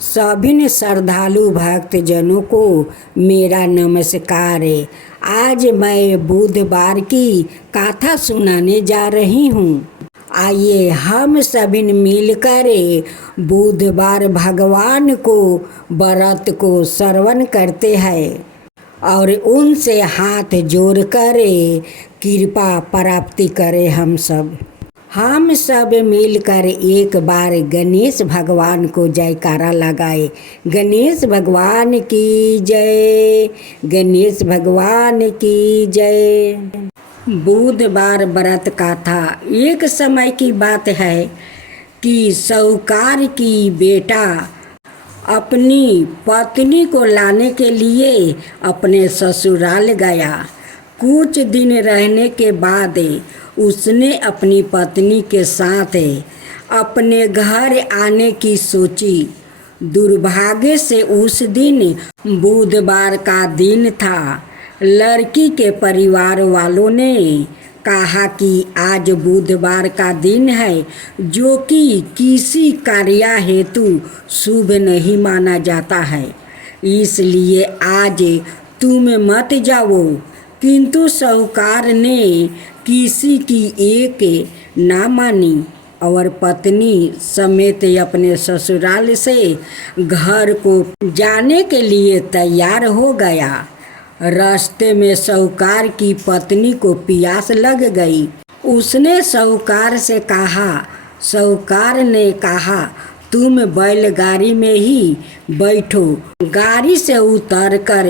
सभी श्रद्धालु भक्तजनों को मेरा नमस्कार। आज मैं बुधवार की कथा सुनाने जा रही हूँ। आइए हम सभी मिलकर बुधवार भगवान को व्रत को श्रवण करते हैं और उनसे हाथ जोड़कर कृपा प्राप्ति करें। हम सब मिलकर एक बार गणेश भगवान को जयकारा लगाए। गणेश भगवान की जय, गणेश भगवान की जय। बुधवार व्रत कथा। एक समय की बात है कि साहूकार की बेटा अपनी पत्नी को लाने के लिए अपने ससुराल गया। कुछ दिन रहने के बाद उसने अपनी पत्नी के साथ अपने घर आने की सोची। दुर्भाग्य से उस दिन बुधवार का दिन था। लड़की के परिवार वालों ने कहा कि आज बुधवार का दिन है, जो कि किसी कार्य हेतु शुभ नहीं माना जाता है, इसलिए आज तुम मत जाओ। किंतु साहूकार ने किसी की एक ना मानी और पत्नी समेत अपने ससुराल से घर को जाने के लिए तैयार हो गया। रास्ते में साहूकार की पत्नी को प्यास लग गई। उसने साहूकार ने कहा तुम बैलगाड़ी में ही बैठो, गाड़ी से उतर कर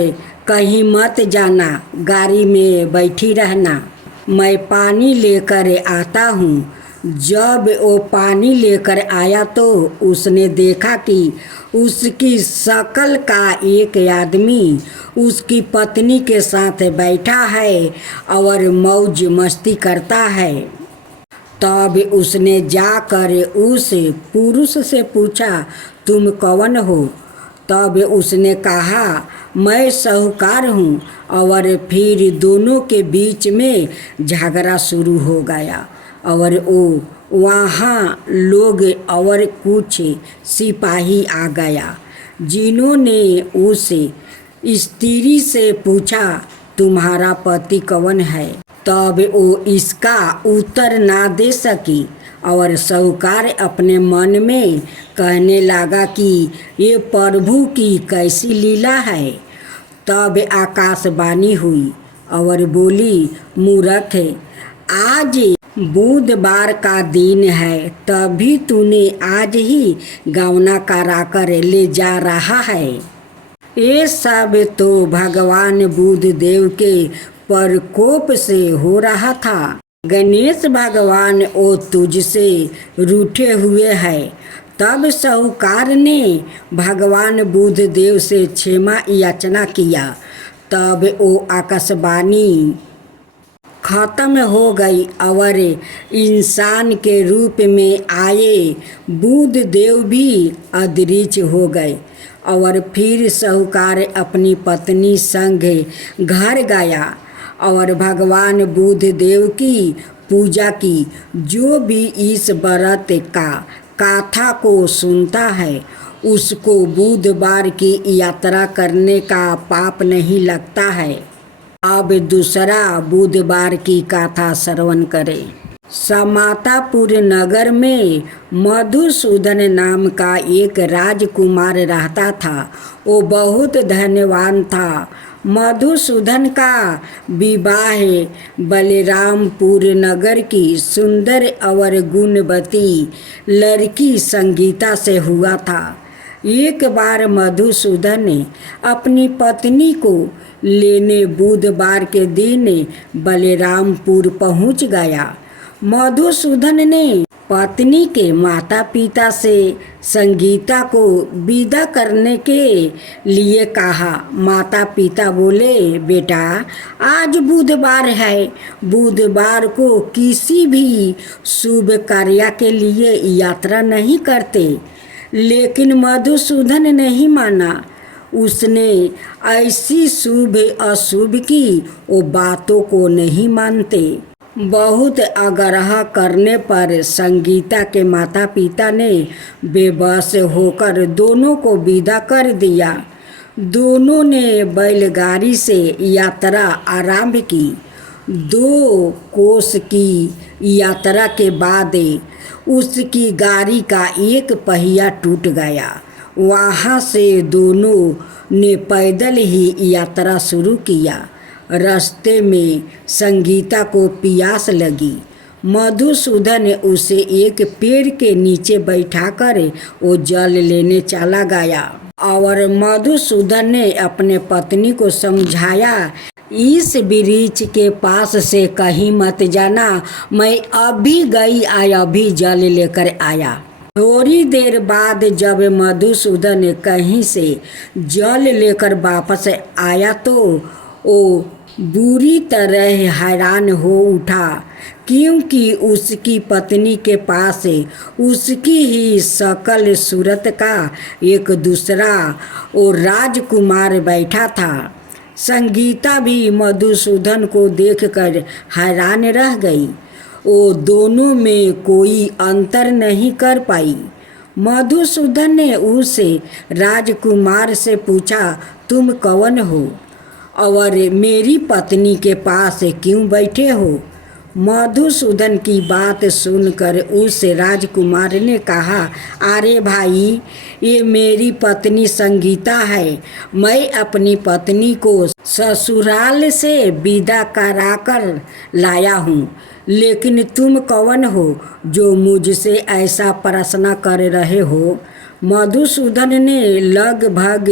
कहीं मत जाना, गाड़ी में बैठी रहना, मैं पानी लेकर आता हूँ। जब वो पानी लेकर आया तो उसने देखा कि उसकी शक्ल का एक आदमी उसकी पत्नी के साथ बैठा है और मौज मस्ती करता है। तब उसने जाकर उस पुरुष से पूछा, तुम कौन हो? तब उसने कहा, मैं साहूकार हूँ। और फिर दोनों के बीच में झगड़ा शुरू हो गया और वहाँ लोग और कुछ सिपाही आ गया, जिन्होंने उस स्त्री से पूछा, तुम्हारा पति कौन है? तब वो इसका उत्तर ना दे सकी और साहूकार अपने मन में कहने लगा कि ये प्रभु की कैसी लीला है। तब आकाशवाणी हुई और बोली, मूर्ख, आज बुधवार का दिन है, तभी तूने आज ही गौना करा कर ले जा रहा है। ये सब तो भगवान बुध देव के प्रकोप से हो रहा था। गणेश भगवान ओ तुझसे रूठे हुए है। तब साहूकार ने भगवान बुध देव से क्षमा याचना किया। तब वो आकाशवाणी खत्म हो गई और इंसान के रूप में आए बुध देव भी अदृश्य हो गए। और फिर साहूकार अपनी पत्नी संग घर गया और भगवान बुध देव की पूजा की। जो भी इस व्रत का कथा को सुनता है, उसको बुधवार की यात्रा करने का पाप नहीं लगता है। अब दूसरा बुधवार की कथा श्रवण करें। समातापुर नगर में मधुसूदन नाम का एक राजकुमार रहता था। वो बहुत धनवान था। मधुसूदन का विवाह बलरामपुर नगर की सुंदर और गुणवती लड़की संगीता से हुआ था। एक बार मधुसूदन ने अपनी पत्नी को लेने बुधवार के दिन बलरामपुर पहुंच गया। मधुसूदन ने पत्नी के माता पिता से संगीता को विदा करने के लिए कहा। माता पिता बोले, बेटा आज बुधवार है, बुधवार को किसी भी शुभ कार्य के लिए यात्रा नहीं करते। लेकिन मधुसूदन नहीं माना। उसने ऐसी शुभ अशुभ की वो बातों को नहीं मानते। बहुत आग्रह करने पर संगीता के माता पिता ने बेबस होकर दोनों को विदा कर दिया। दोनों ने बैलगाड़ी से यात्रा आरंभ की। 2 कोस की यात्रा के बाद उसकी गाड़ी का एक पहिया टूट गया। वहाँ से दोनों ने पैदल ही यात्रा शुरू किया। रास्ते में संगीता को प्यास लगी। मधुसूदन उसे एक पेड़ के नीचे बैठाकर वो जल लेने चला गया और मधुसूदन ने अपने पत्नी को समझाया, इस वृक्ष के पास से कहीं मत जाना, मैं अभी गई अभी जल लेकर आया। थोड़ी देर बाद जब मधुसूदन कहीं से जल लेकर वापस आया तो वो बुरी तरह हैरान हो उठा, क्योंकि उसकी पत्नी के पास उसकी ही शकल सूरत का एक दूसरा वो राजकुमार बैठा था। संगीता भी मधुसूदन को देखकर हैरान रह गई। वो दोनों में कोई अंतर नहीं कर पाई। मधुसूदन ने उस राजकुमार से पूछा, तुम कौन हो और मेरी पत्नी के पास क्यों बैठे हो? मधुसूदन की बात सुनकर उस राजकुमार ने कहा, अरे भाई, ये मेरी पत्नी संगीता है। मैं अपनी पत्नी को ससुराल से विदा कराकर लाया हूँ, लेकिन तुम कौन हो जो मुझसे ऐसा प्रश्न कर रहे हो? मधुसूदन ने लगभग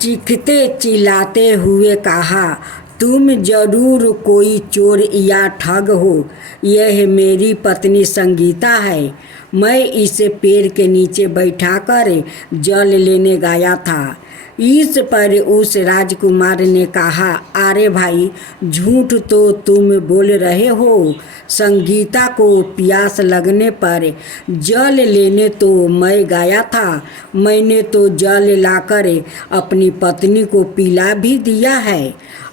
चीखते चिल्लाते हुए कहा, तुम जरूर कोई चोर या ठग हो। यह मेरी पत्नी संगीता है। मैं इसे पेड़ के नीचे बैठाकर जल लेने गया था। इस पर उस राजकुमार ने कहा, अरे भाई, झूठ तो तुम बोल रहे हो। संगीता को प्यास लगने पर जल लेने तो मैं गया था। मैंने तो जल लाकर अपनी पत्नी को पिला भी दिया है।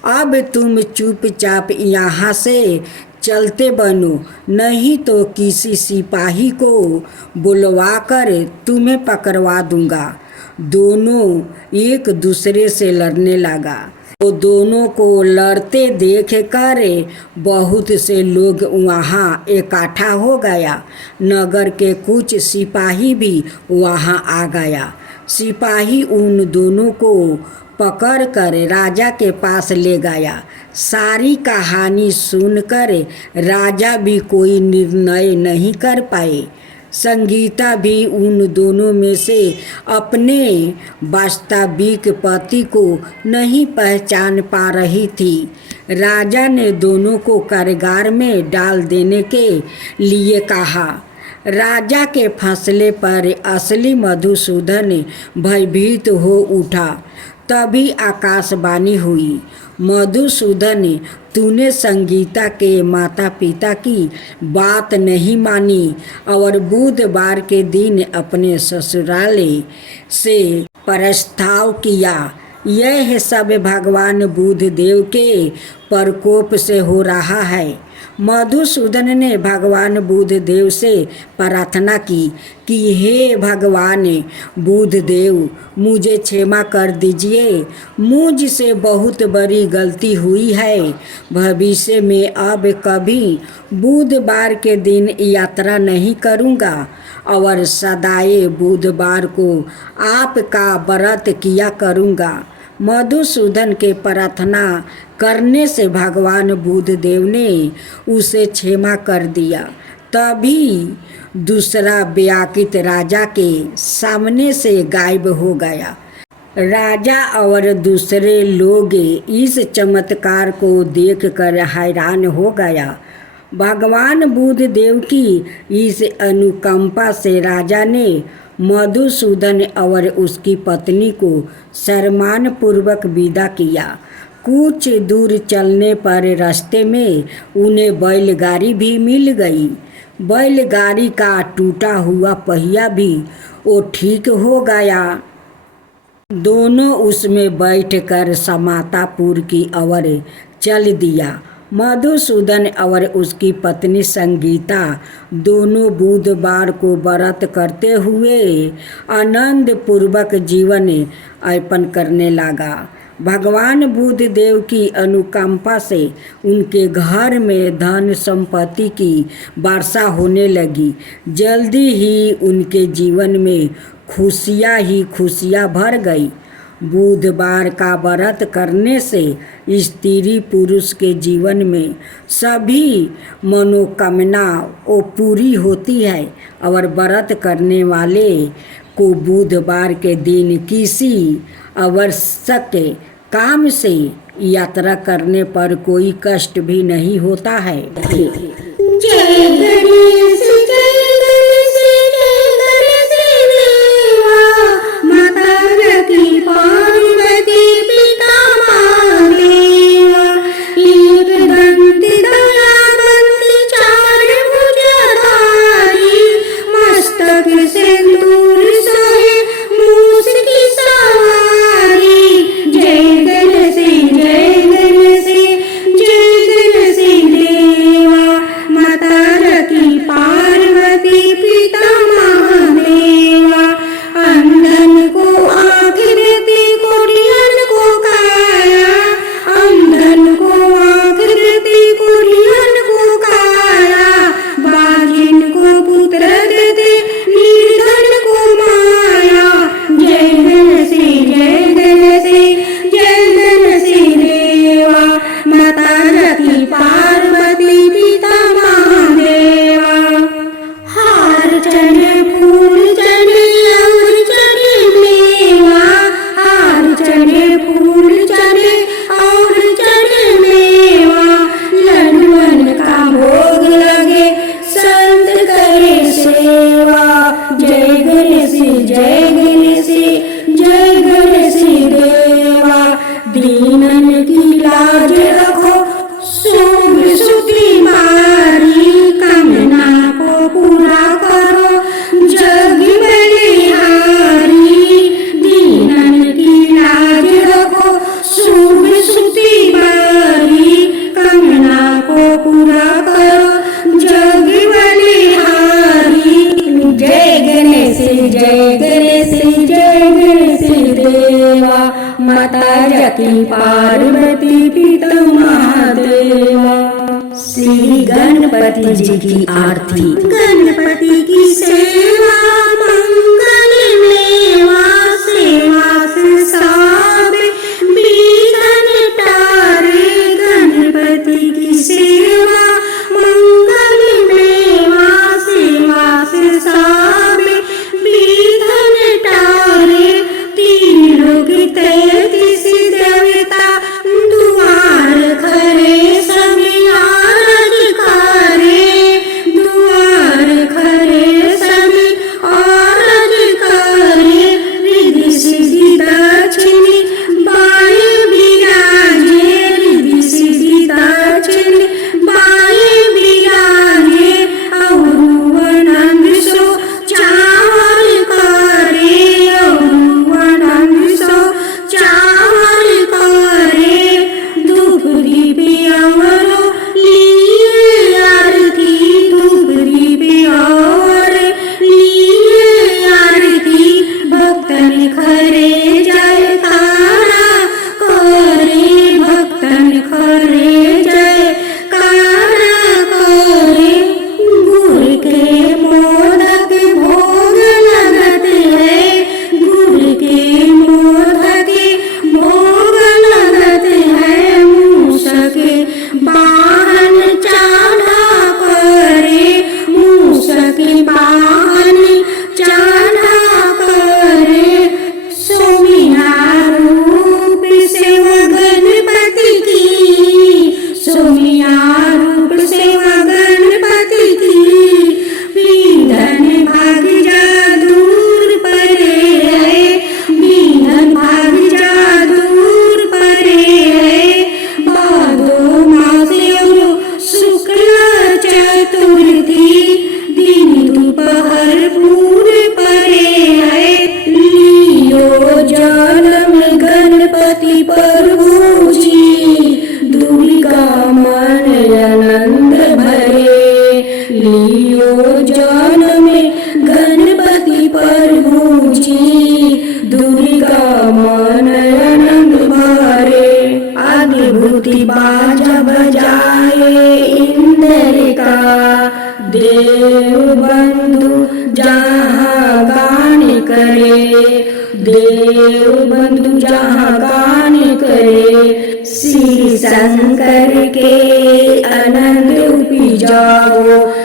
अब तुम चुपचाप यहाँ से चलते बनो, नहीं तो किसी सिपाही को बुलवाकर तुम्हें पकड़वा दूंगा। दोनों एक दूसरे से लड़ने लगा। वो दोनों को लड़ते देख कर बहुत से लोग वहाँ इकट्ठा हो गया। नगर के कुछ सिपाही भी वहाँ आ गया। सिपाही उन दोनों को पकड़कर राजा के पास ले गया। सारी कहानी सुनकर राजा भी कोई निर्णय नहीं कर पाए। संगीता भी उन दोनों में से अपने वास्तविक पति को नहीं पहचान पा रही थी। राजा ने दोनों को कारागार में डाल देने के लिए कहा। राजा के फैसले पर असली मधुसूदन भयभीत हो उठा। तभी आकाशवाणी हुई, मधुसूदन, तूने संगीता के माता पिता की बात नहीं मानी और बुधवार के दिन अपने ससुराल से प्रस्ताव किया। यह सब भगवान बुद्धदेव के प्रकोप से हो रहा है। मधुसूदन ने भगवान बुद्धदेव से प्रार्थना की कि हे भगवान बुद्धदेव, मुझे क्षमा कर दीजिए। मुझसे बहुत बड़ी गलती हुई है। भविष्य में अब कभी बुधवार के दिन यात्रा नहीं करूँगा और सदाए बुधवार को आपका व्रत किया करूँगा। मधुसूदन के प्रार्थना करने से भगवान बुद्धदेव ने उसे क्षमा कर दिया। तभी दूसरा व्याकुल राजा के सामने से गायब हो गया। राजा और दूसरे लोग इस चमत्कार को देखकर हैरान हो गया। भगवान बुद्धदेव की इस अनुकंपा से राजा ने मधुसूदन और उसकी पत्नी को सम्मानपूर्वक विदा किया। कुछ दूर चलने पर रास्ते में उन्हें बैलगाड़ी भी मिल गई। बैलगाड़ी का टूटा हुआ पहिया भी वो ठीक हो गया। दोनों उसमें बैठकर समातापुर की ओर चल दिया। मधुसूदन और उसकी पत्नी संगीता दोनों बुधवार को व्रत करते हुए आनंद पूर्वक जीवन यापन करने लगा। भगवान बुद्ध देव की अनुकंपा से उनके घर में धन संपत्ति की वर्षा होने लगी। जल्दी ही उनके जीवन में खुशियाँ ही खुशियाँ भर गई। बुधवार का व्रत करने से स्त्री पुरुष के जीवन में सभी मनोकामना वो पूरी होती है और व्रत करने वाले को बुधवार के दिन किसी आवश्यक काम से यात्रा करने पर कोई कष्ट भी नहीं होता है। जय गणेश देवा, माता रखी पार्वती पिता महादेवा, एक दंत दयावंत चार भुजधारी, मस्तक सिंदूर सोहे मूस की सवारी। जय गणेश देवा, माता रखी पार्वती पिता महादेवा, अंधन को आँख देती कुड़ियन को काया, अंधन को आँख देती कुड़ियन को काया, बाजिन को पुत्र देते निर्धन को माया। जय गणेश देवा, माता रखी पार्वती पिता महादेवा, हार चढ़े फूल चढ़े और चढ़े मेवा, हार चढ़े फूल चढ़े और चढ़े मेवा, लड्डुअन का भोग लगे संत करे सेवा। जय गणेश देवा, दीनन की लाज रखो शुभ सुखी मारी, कामना को पूरा करो जग बलिहारी। दीनन की लाज रखो शुभ सुखी मारी, कामना को पूरा करो जग बलिहारी। जय गणेश देवा, माता रखी पार्वती पिता महादेवा। श्री गणपति जी की आरती। गणपति की सेवा मंगल मेवा, सेवा से साबे विघ्न टारे। गणपति की सेवा मंगल मेवा, सेवा से साबे विघ्न टारे। तीन लोग 33 देवता दुआर खरे, सभी आरज करे, दुआर खरे सभी आरज करे। रिद्धि सिद्धि दक्षिणी बाएं विराजे, रिद्धि सिद्धि दक्षिणी बाएं विराजे। और आनंद सो चावल करे, और आनंद सो चावल करे। धूप दीप और लिए आरती, धूप दीप और लिए आरती। भक्तन खरे जयकारा करे, भक्तन खरे जयकारा करे। गुड़ के मोदक भोग लगते हैं, गुड़ के मोदक भोग लगते हैं। मूषक वाहन चाला करे, मूषक वाहन चाला करे। सोमिया रूप सेवा गणपति की, सोमिया रूप सेवा गणपति की। विघ्न भाग जा दूर परे है, विघ्न भाग जा दूर परे है। भादो मास और शुक्ल चतुर्थी, दिन दोपहर पूर परे है। लियो जन्म गणपति प्रभु जी, दुर्गा मन लियो जन्म में गणपति प्रभु जी, दुर्गा मन आनंद भरे। अद्भुति बाजा बजाए इंद्र का, देव बंधु जहाँ गान करे, देव बंधु जहाँ गान करे। श्री शंकर के आनंद उपजाओ,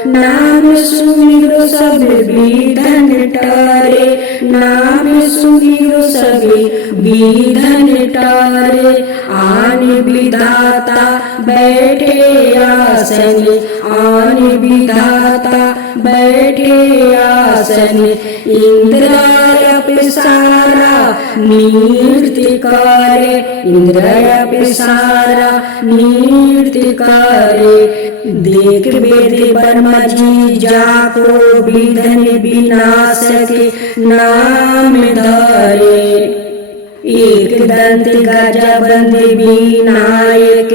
नाम सुमिरो सब विघ्न टरे, नाम सुमिरो सब विघ्न टरे। आन विधाता बैठे आसन, आन विधाता बैठे आसन। इंद्र अप्सरा नृत्य करे, इंद्र अप्सरा नृत्य करे। देख वेद ब्रह्मा जी जाको विघ्न विनाशक नाम धरे। एक दंत गजबंद विनायक,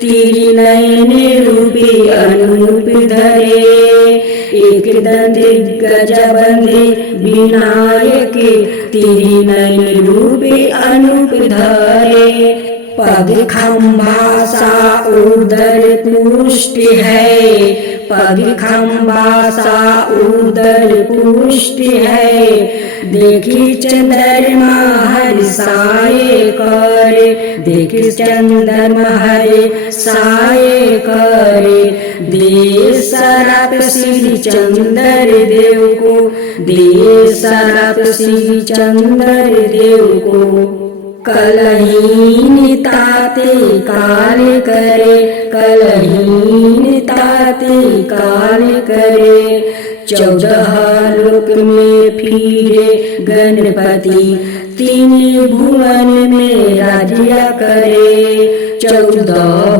तीन नयन रूपी अनूप धरे। एक दंत गजबंद विनायक, तीन नयन रूपी अनूप धरे। पग खम्भा सा उदर पुष्ट है, पग खम्भा सा उदर पुष्ट है। देखी चंद्रमा हर्षाए करे, देखी चंद्रमा हर्षाए करे। दे सरप श्री चंद्र देव को, दे सरप श्री चंद्र देव को। कलहीन ताते काल करे, कलहीन ताते काल करे। 14 लोक में फिरे गणपति, 3 भुवन में राज्य करे। 14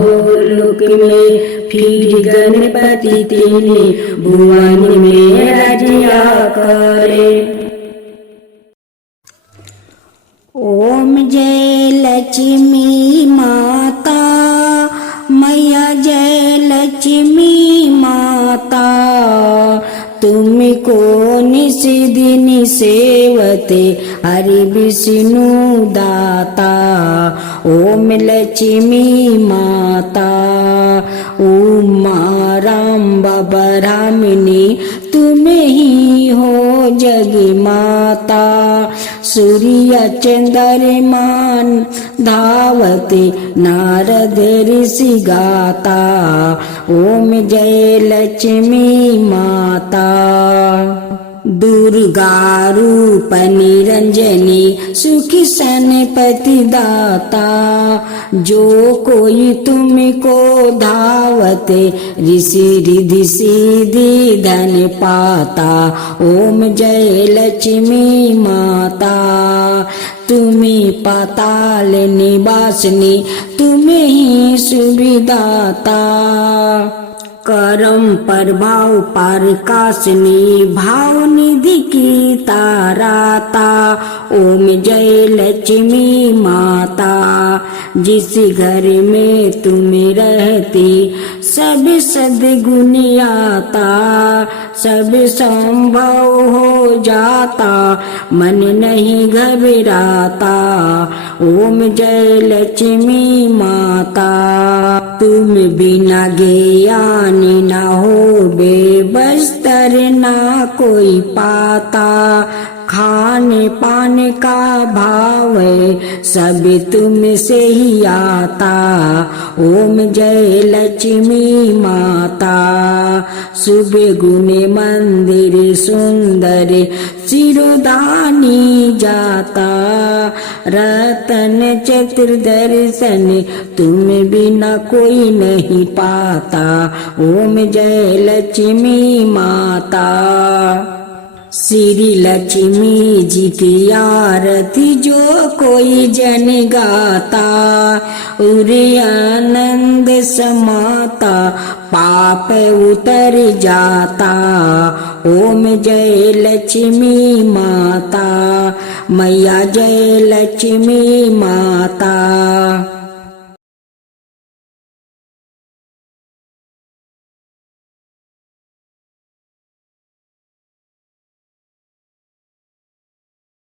लोक में फिर गणपति, 3 भुवन में राज्य करे। ओम जय लक्ष्मी माता, मैया जय लक्ष्मी माता। तुमको निस दिन सेवते हरि विष्णु दाता। ओम लक्ष्मी माता, उमा राम ब्रह्मणी, तुम ही हो जग माता। सूर्य चंद्रमान धावते नारद ऋषि गाता। ओम जय लक्ष्मी माता। दुर्गा रूप निरंजनी, सुखी सनपति दाता। जो कोई तुमको धावते, ऋषि रिद्धि सिद्धि धन पाता। ओम जय लक्ष्मी माता। तुम्हें पाताल निवासिनी, तुम्हें ही सुविदाता। करम प्रभाव प्रकाशनी, भाव निधि की ताराता। ओम जय लक्ष्मी माता। जिस घर में तुम रहती, सब सद्गुण आता। सब संभव हो जाता, मन नहीं घबराता। ओम जय लक्ष्मी माता। तुम बिना ज्ञान न हो बेबस्तर ना कोई पाता। खाने पाने का भाव सब तुम से ही आता। ओम जय लक्ष्मी माता। सुबह गुने मंदिर सुंदर सिरोधानी जाता। रतन चतुर्दर्शन तुम बिना कोई नहीं पाता। ओम जय लक्ष्मी माता। श्री लक्ष्मी जी की आरती जो कोई जन गाता। उरे आनंद समाता, पाप उतर जाता। ओम जय लक्ष्मी माता। मैया जय लक्ष्मी माता।